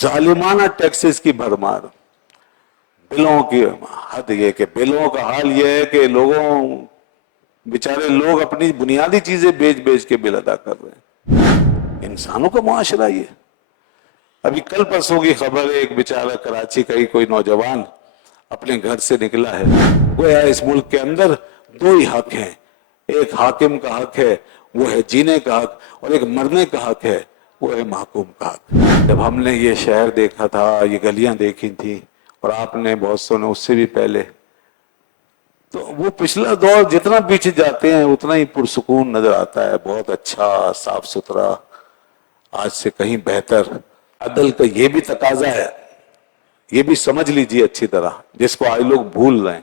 ظالمانہ taxes کی بھرمار، بلوں کی حد یہ کہ بلوں کا حال یہ ہے کہ بیچارے لوگ اپنی بنیادی چیزیں بیچ بیچ کے بل ادا کر رہے ہیں۔ انسانوں کا معاشرہ یہ۔ ابھی کل پرسوں کی خبر ہے، ایک بیچارہ کراچی کا ہی کوئی نوجوان اپنے گھر سے نکلا ہے، گویا اس ملک کے اندر دو ہی حق ہیں، ایک حاکم کا حق ہے وہ ہے جینے کا حق، اور ایک مرنے کا حق ہے وہ ہے محکوم کا حق۔ جب ہم نے یہ شہر دیکھا تھا، یہ گلیاں دیکھی تھیں، اور آپ نے بہت سو نے اس سے بھی پہلے، تو وہ پچھلا دور جتنا پیچھے جاتے ہیں اتنا ہی پرسکون نظر آتا ہے، بہت اچھا، صاف ستھرا، آج سے کہیں بہتر۔ عدل کا یہ بھی تقاضا ہے، یہ بھی سمجھ لیجئے اچھی طرح، جس کو آج لوگ بھول رہے ہیں،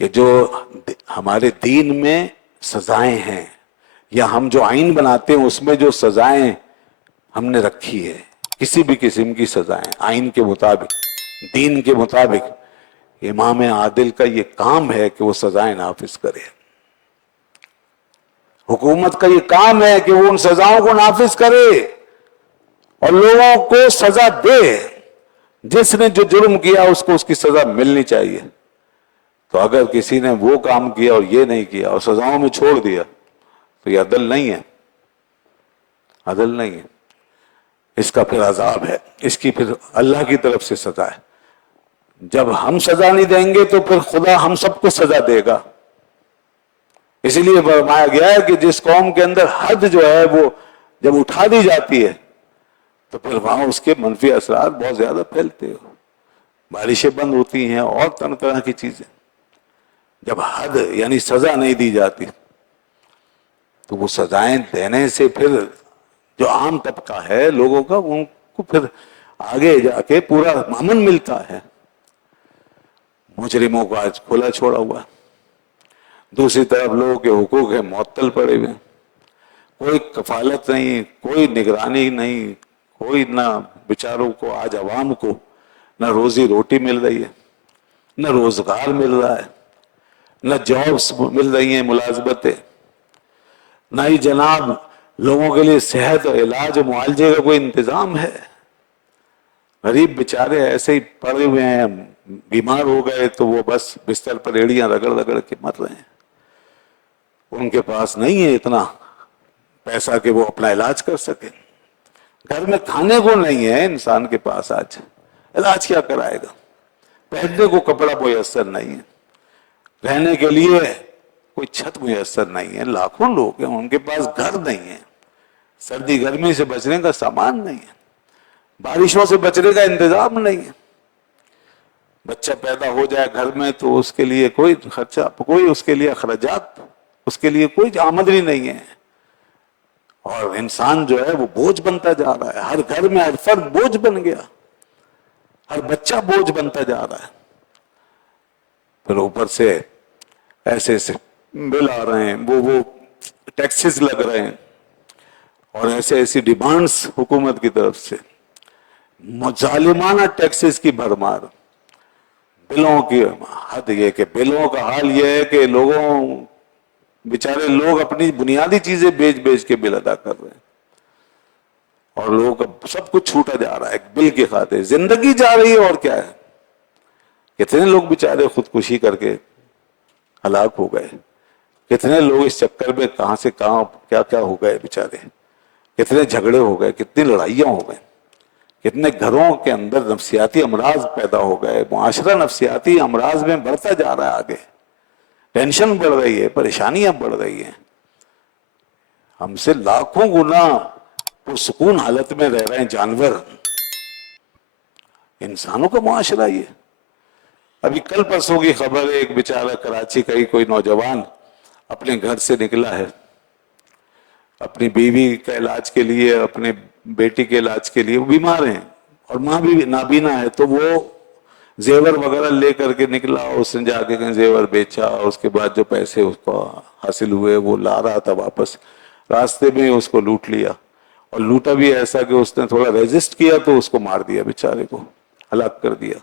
کہ جو ہمارے دین میں سزائیں ہیں، یا ہم جو آئین بناتے ہیں اس میں جو سزائیں ہم نے رکھی ہے، کسی بھی قسم کی سزائیں آئین کے مطابق، دین کے مطابق، امام عادل کا یہ کام ہے کہ وہ سزائیں نافذ کرے۔ حکومت کا یہ کام ہے کہ وہ ان سزاؤں کو نافذ کرے اور لوگوں کو سزا دے۔ جس نے جو جرم کیا اس کو اس کی سزا ملنی چاہیے۔ تو اگر کسی نے وہ کام کیا اور یہ نہیں کیا اور سزاؤں میں چھوڑ دیا تو یہ عدل نہیں ہے، عدل نہیں ہے۔ اس کا پھر عذاب ہے، اس کی پھر اللہ کی طرف سے سزا ہے۔ جب ہم سزا نہیں دیں گے تو پھر خدا ہم سب کو سزا دے گا۔ اسی لیے فرمایا گیا ہے کہ جس قوم کے اندر حد جو ہے وہ جب اٹھا دی جاتی ہے تو پھر وہاں اس کے منفی اثرات بہت زیادہ پھیلتے ہو، بارشیں بند ہوتی ہیں اور طرح طرح کی چیزیں۔ جب حد یعنی سزا نہیں دی جاتی تو وہ سزائیں دینے سے پھر جو عام طبقہ ہے لوگوں کا، ان کو پھر آگے جا کے پورا امن ملتا ہے۔ مجرموں کو آج کھلا چھوڑا ہوا، دوسری طرف لوگوں کے حقوق ہیں معطل پڑے ہوئے، کوئی کفالت نہیں، کوئی نگرانی نہیں، کوئی نہ بیچاروں کو، آج عوام کو نہ روزی روٹی مل رہی ہے، نہ روزگار مل رہا ہے، نہ جابس مل رہی ہیں، ملازمتیں، نہ ہی جناب لوگوں کے لیے صحت اور علاج و معالجے کا کوئی انتظام ہے۔ غریب بیچارے ایسے ہی پڑے ہوئے ہیں، بیمار ہو گئے تو وہ بس بستر پر ایڑیاں رگڑ رگڑ کے مر رہے ہیں۔ ان کے پاس نہیں ہے اتنا پیسہ کہ وہ اپنا علاج کر سکے، گھر میں کھانے کو نہیں ہے انسان کے پاس، آج علاج کیا کرائے گا، پہننے کو کپڑا میسر نہیں ہے، رہنے کے لیے کوئی چھت میسر نہیں ہے۔ لاکھوں لوگ ہیں ان کے پاس گھر نہیں ہے، سردی گرمی سے بچنے کا سامان نہیں ہے، بارشوں سے بچنے کا انتظام نہیں ہے۔ بچہ پیدا ہو جائے گھر میں تو اس کے لیے کوئی خرچہ، کوئی اس کے لیے اخراجات، اس کے لیے کوئی آمدنی نہیں ہے، اور انسان جو ہے وہ بوجھ بنتا جا رہا ہے۔ ہر گھر میں ہر فرد بوجھ بن گیا، ہر بچہ بوجھ بنتا جا رہا ہے۔ پھر اوپر سے ایسے ایسے بل آ رہے ہیں، وہ ٹیکسز لگ رہے ہیں، اور ایسے ایسی ڈیمانڈز حکومت کی طرف سے، ظالمانہ ٹیکسز کی بھرمار، بلوں کی حد یہ کہ بلوں کا حال یہ ہے کہ بیچارے لوگ اپنی بنیادی چیزیں بیچ بیچ کے بل ادا کر رہے ہیں، اور لوگوں کا سب کچھ چھوٹا جا رہا ہے ایک بل کی خاطر، زندگی جا رہی ہے اور کیا ہے۔ کتنے لوگ بیچارے خودکشی کر کے ہلاک ہو گئے، کتنے لوگ اس چکر میں کہاں سے کہاں کیا کیا ہو گئے بیچارے، کتنے جھگڑے ہو گئے، کتنی لڑائیاں ہو گئے، کتنے گھروں کے اندر نفسیاتی امراض پیدا ہو گئے، معاشرہ نفسیاتی امراض میں بڑھتا جا رہا ہے آگے، ٹینشن بڑھ رہی ہے، پریشانیاں بڑھ رہی ہیں، ہم سے لاکھوں گنا پرسکون حالت میں رہ رہے ہیں جانور۔ انسانوں کا معاشرہ یہ۔ ابھی کل پرسوں کی خبر ہے، ایک بیچارہ کراچی کا ہی کوئی نوجوان اپنے گھر سے نکلا ہے، اپنی بیوی کا علاج کے لیے، اپنے بیٹی کے علاج کے لیے، وہ بیمار ہیں اور ماں بھی نابینا ہے، تو وہ زیور وغیرہ لے کر کے نکلا، اس نے جا کے کہیں زیور بیچا، اور اس کے بعد جو پیسے اس کو حاصل ہوئے وہ لا رہا تھا واپس، راستے میں اس کو لوٹ لیا، اور لوٹا بھی ایسا کہ اس نے تھوڑا ریزسٹ کیا تو اس کو مار دیا، بیچارے کو ہلاک کر دیا۔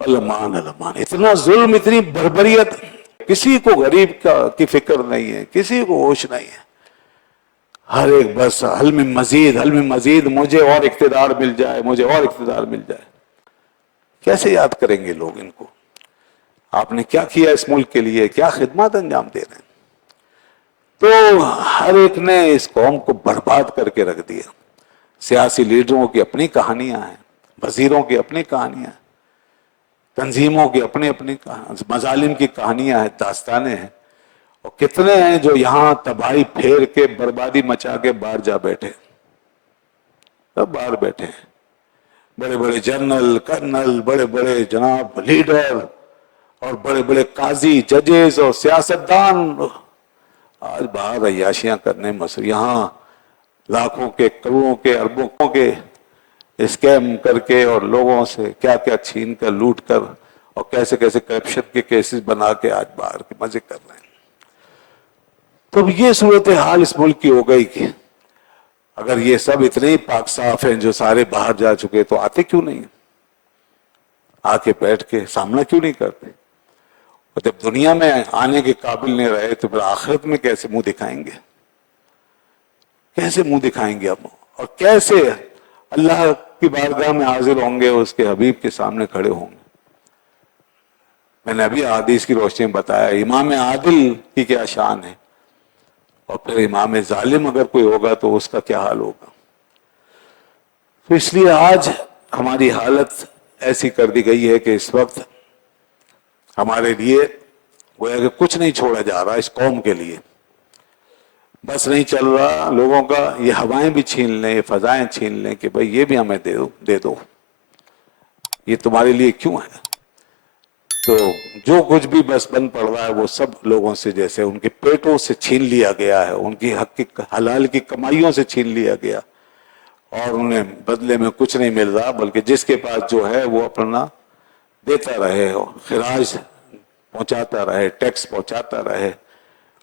علمان علمان، اتنا ظلم، اتنی بربریت، کسی کو غریب کی فکر نہیں ہے، کسی کو ہوش نہیں ہے، ہر ایک بس حل میں مزید، حل میں مزید، مجھے اور اقتدار مل جائے، مجھے اور اقتدار مل جائے۔ کیسے یاد کریں گے لوگ ان کو؟ آپ نے کیا کیا اس ملک کے لیے، کیا خدمات انجام دے رہے ہیں؟ تو ہر ایک نے اس قوم کو برباد کر کے رکھ دیا۔ سیاسی لیڈروں کی اپنی کہانیاں ہیں، وزیروں کی اپنی کہانیاں ہیں، تنظیموں کی اپنی اپنی مظالم کی کہانیاں ہیں، داستانیں ہیں، اور کتنے ہیں جو یہاں تباہی پھیر کے بربادی مچا کے باہر جا بیٹھے، سب باہر بیٹھے ہیں، بڑے بڑے جنرل، کرنل، بڑے بڑے جناب لیڈر، اور بڑے بڑے قاضی، ججز اور سیاستدان آج باہر عیاشیاں کرنے مصر، یہاں لاکھوں کے، کروڑوں کے، اربوں کے اسکیم کر کے اور لوگوں سے کیا کیا چھین کر، لوٹ کر، اور کیسے کیسے کرپشن کے کیسز بنا کے آج باہر کے مزے کر رہے ہیں۔ تو یہ صورتحال اس ملک کی ہو گئی کہ اگر یہ سب اتنے ہی پاک صاف ہیں جو سارے باہر جا چکے، تو آتے کیوں نہیں؟ آ کے بیٹھ کے سامنا کیوں نہیں کرتے؟ اور جب دنیا میں آنے کے قابل نہیں رہے تو پھر آخرت میں کیسے منہ دکھائیں گے؟ کیسے منہ دکھائیں گے اب؟ اور کیسے اللہ کی بارگاہ میں حاضر ہوں گے، اس کے حبیب کے سامنے کھڑے ہوں گے؟ میں نے ابھی حدیث کی روشنی میں بتایا امام عادل کی کیا شان ہے، اور پھر امام ظالم اگر کوئی ہوگا تو اس کا کیا حال ہوگا۔ تو اس لیے آج ہماری حالت ایسی کر دی گئی ہے کہ اس وقت ہمارے لیے گویا کہ کچھ نہیں چھوڑا جا رہا اس قوم کے لیے، بس نہیں چل رہا لوگوں کا، یہ ہوائیں بھی چھین لیں، یہ فضائیں چھین لیں کہ بھئی یہ بھی ہمیں دے دو، یہ تمہارے لیے کیوں ہے؟ تو جو کچھ بھی بس بند پڑ رہا ہے وہ سب لوگوں سے جیسے ان کے پیٹوں سے چھین لیا گیا ہے، ان کی حق کی حلال کی کمائیوں سے چھین لیا گیا، اور انہیں بدلے میں کچھ نہیں مل رہا، بلکہ جس کے پاس جو ہے وہ اپنا دیتا رہے، خراج پہنچاتا رہے، ٹیکس پہنچاتا رہے،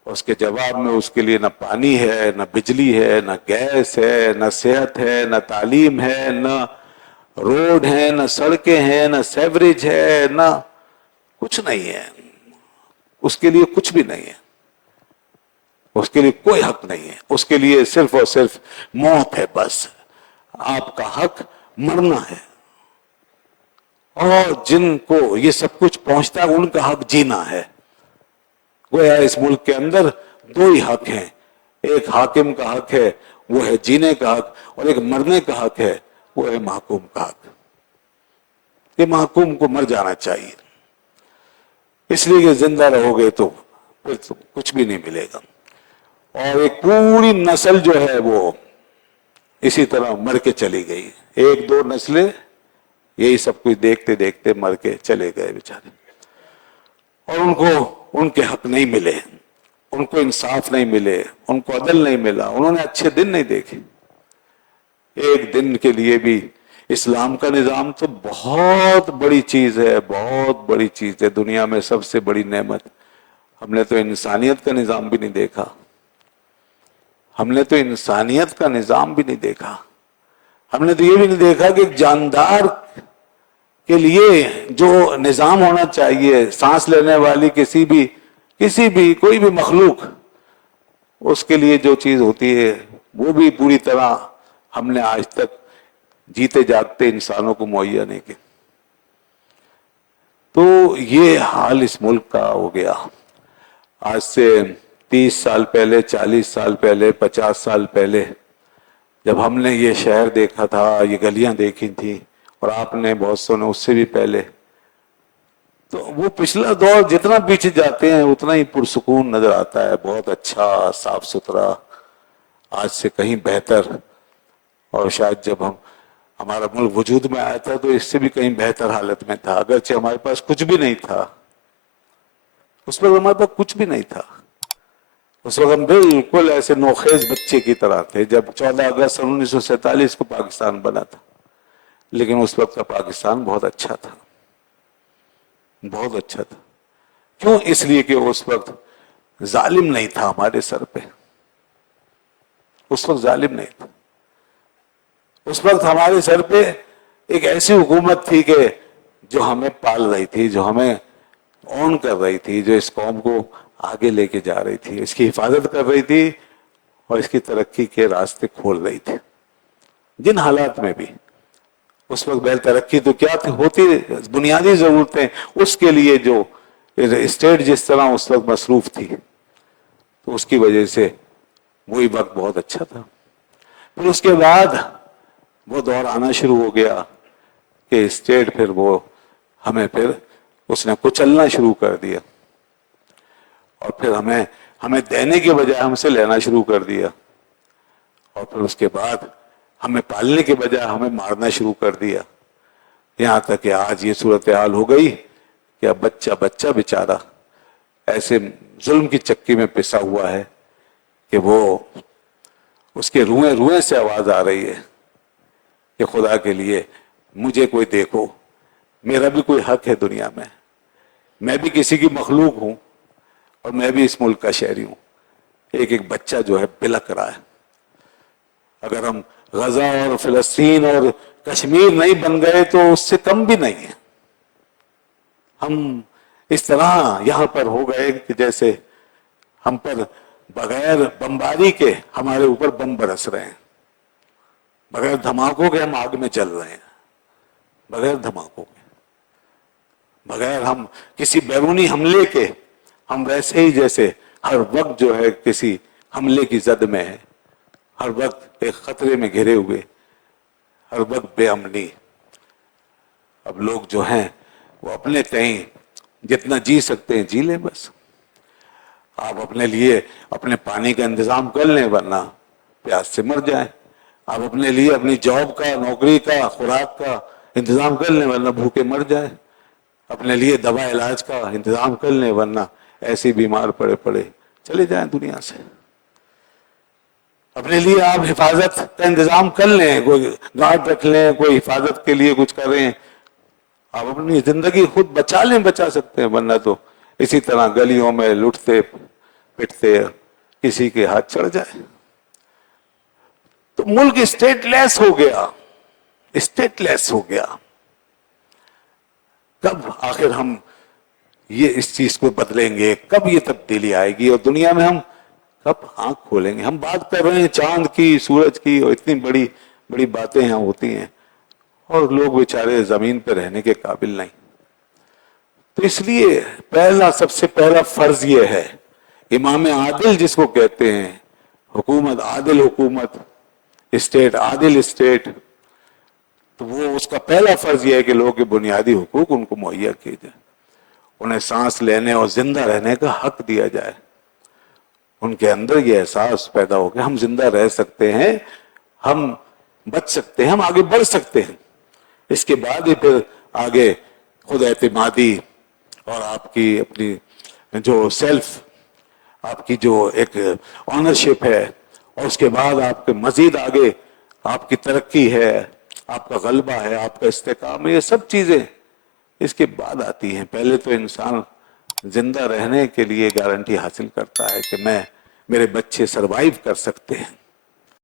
اس کے جواب میں اس کے لیے نہ پانی ہے، نہ بجلی ہے، نہ گیس ہے، نہ صحت ہے، نہ تعلیم ہے، نہ روڈ ہے، نہ سڑکیں ہیں، نہ سیوریج ہے، نہ کچھ نہیں ہے، اس کے لیے کچھ بھی نہیں ہے، اس کے لیے کوئی حق نہیں ہے، اس کے لیے صرف اور صرف موت ہے بس، آپ کا حق مرنا ہے، اور جن کو یہ سب کچھ پہنچتا ہے ان کا حق جینا ہے۔ گویا اس ملک کے اندر دو ہی حق ہیں، ایک حاکم کا حق ہے وہ ہے جینے کا حق، اور ایک مرنے کا حق ہے وہ ہے محکوم کا حق۔ یہ محکوم کو مر جانا چاہیے، اس لیے کہ زندہ رہو گے تو پھر تو کچھ بھی نہیں ملے گا، اور ایک پوری نسل جو ہے وہ اسی طرح مر کے چلی گئی، ایک دو نسلیں یہی سب کچھ دیکھتے دیکھتے مر کے چلے گئے بیچارے، اور ان کو ان کے حق نہیں ملے، ان کو انصاف نہیں ملے، ان کو عدل نہیں ملا، انہوں نے اچھے دن نہیں دیکھے۔ ایک دن کے لیے بھی اسلام کا نظام تو بہت بڑی چیز ہے، بہت بڑی چیز ہے، دنیا میں سب سے بڑی نعمت۔ ہم نے تو انسانیت کا نظام بھی نہیں دیکھا، ہم نے تو انسانیت کا نظام بھی نہیں دیکھا، ہم نے تو یہ بھی نہیں دیکھا کہ ایک جاندار کے لیے جو نظام ہونا چاہیے، سانس لینے والی کسی بھی کوئی بھی مخلوق، اس کے لیے جو چیز ہوتی ہے وہ بھی پوری طرح ہم نے آج تک جیتے جاگتے انسانوں کو مہیا نہیں کی۔ تو یہ حال اس ملک کا ہو گیا۔ آج سے 30 سال پہلے، 40 سال پہلے، 50 سال پہلے جب ہم نے یہ شہر دیکھا تھا، یہ گلیاں دیکھی تھیں، اور آپ نے بہت سو نے اس سے بھی پہلے، تو وہ پچھلا دور جتنا پیچھے جاتے ہیں اتنا ہی پرسکون نظر آتا ہے، بہت اچھا، صاف ستھرا، آج سے کہیں بہتر۔ اور شاید جب ہمارا ملک وجود میں آیا تھا تو اس سے بھی کہیں بہتر حالت میں تھا، اگرچہ ہمارے پاس کچھ بھی نہیں تھا، اس وقت ہمارے پاس کچھ بھی نہیں تھا، اس وقت ہم بالکل ایسے نوخیز بچے کی طرح تھے جب 14 اگست 1947 کو پاکستان بنا تھا، لیکن اس وقت کا پاکستان بہت اچھا تھا، بہت اچھا تھا۔ کیوں؟ اس لیے کہ اس وقت ظالم نہیں تھا ہمارے سر پہ، اس وقت ظالم نہیں تھا، اس وقت ہمارے سر پہ ایک ایسی حکومت تھی کہ جو ہمیں پال رہی تھی، جو ہمیں اون کر رہی تھی، جو اس قوم کو آگے لے کے جا رہی تھی، اس کی حفاظت کر رہی تھی، اور اس کی ترقی کے راستے کھول رہی تھی جن حالات میں بھی. اس وقت بہت ترقی تو کیا تھی ہوتی بنیادی ضرورتیں اس کے لیے جو اسٹیٹ جس طرح اس وقت مصروف تھی تو اس کی وجہ سے وہی وقت بہت اچھا تھا. پھر اس کے بعد وہ دور آنا شروع ہو گیا کہ اسٹیٹ پھر وہ ہمیں پھر اس نے کچلنا شروع کر دیا اور پھر ہمیں دینے کے بجائے ہم سے لینا شروع کر دیا اور پھر اس کے بعد ہمیں پالنے کے بجائے ہمیں مارنا شروع کر دیا. یہاں تک کہ آج یہ صورتحال ہو گئی کہ اب بچہ بیچارہ ایسے ظلم کی چکی میں پسا ہوا ہے کہ وہ اس کے روئیں سے آواز آ رہی ہے کہ خدا کے لیے مجھے کوئی دیکھو, میرا بھی کوئی حق ہے دنیا میں بھی کسی کی مخلوق ہوں اور میں بھی اس ملک کا شہری ہوں. ایک بچہ جو ہے بلک رہا ہے. اگر ہم غزہ اور فلسطین اور کشمیر نہیں بن گئے تو اس سے کم بھی نہیں ہے. ہم اس طرح یہاں پر ہو گئے کہ جیسے ہم پر بغیر بمباری کے ہمارے اوپر بم برس رہے ہیں, بغیر دھماکوں کے ہم آگ میں جل رہے ہیں, بغیر دھماکوں کے, بغیر ہم کسی بیرونی حملے کے ہم ویسے ہی جیسے ہر وقت جو ہے کسی حملے کی زد میں ہے, ہر وقت ایک خطرے میں گھرے ہوئے, ہر وقت بے امنی. اب لوگ جو ہیں وہ اپنے تئیں جتنا جی سکتے ہیں جی لیں بس. آپ اپنے لیے اپنے پانی کا انتظام کر لیں ورنہ پیاس سے مر جائیں. آپ اپنے لیے اپنی جاب کا, نوکری کا, خوراک کا انتظام کر لیں ورنہ بھوکے مر جائیں. اپنے لیے دوا علاج کا انتظام کر لیں ورنہ ایسے بیمار پڑے چلے جائیں دنیا سے. اپنے لیے آپ حفاظت کا انتظام کر لیں, کوئی گارڈ رکھ لیں, کوئی حفاظت کے لیے کچھ کریں, آپ اپنی زندگی خود بچا سکتے ہیں ورنہ تو اسی طرح گلیوں میں لٹتے پٹتے کسی کے ہاتھ چڑھ جائے. تو ملک اسٹیٹ لیس ہو گیا, اسٹیٹ لیس ہو گیا. کب آخر ہم یہ اس چیز کو بدلیں گے, کب یہ تبدیلی آئے گی اور دنیا میں ہم کب آنکھ کھولیں گے؟ ہم بات کر رہے ہیں چاند کی, سورج کی, اور اتنی بڑی بڑی باتیں یہاں ہوتی ہیں اور لوگ بیچارے زمین پہ رہنے کے قابل نہیں. تو اس لیے سب سے پہلا فرض یہ ہے, امام عادل جس کو کہتے ہیں, حکومت عادل حکومت, اسٹیٹ عادل اسٹیٹ, تو وہ اس کا پہلا فرض یہ ہے کہ لوگوں کے بنیادی حقوق ان کو مہیا کیے جائے, انہیں سانس لینے اور زندہ رہنے کا حق دیا جائے. ان کے اندر یہ احساس پیدا ہو کہ ہم زندہ رہ سکتے ہیں, ہم بچ سکتے ہیں, ہم آگے بڑھ سکتے ہیں. اس کے بعد ہی پھر آگے خود اعتمادی اور آپ کی اپنی جو سیلف, آپ کی جو ایک آنرشپ ہے, اور اس کے بعد آپ کے مزید آگے آپ کی ترقی ہے, آپ کا غلبہ ہے, آپ کا استحکام ہے, یہ سب چیزیں اس کے بعد آتی ہیں. پہلے تو انسان زندہ رہنے کے لیے گارنٹی حاصل کرتا ہے کہ میرے بچے سروائیو کر سکتے ہیں.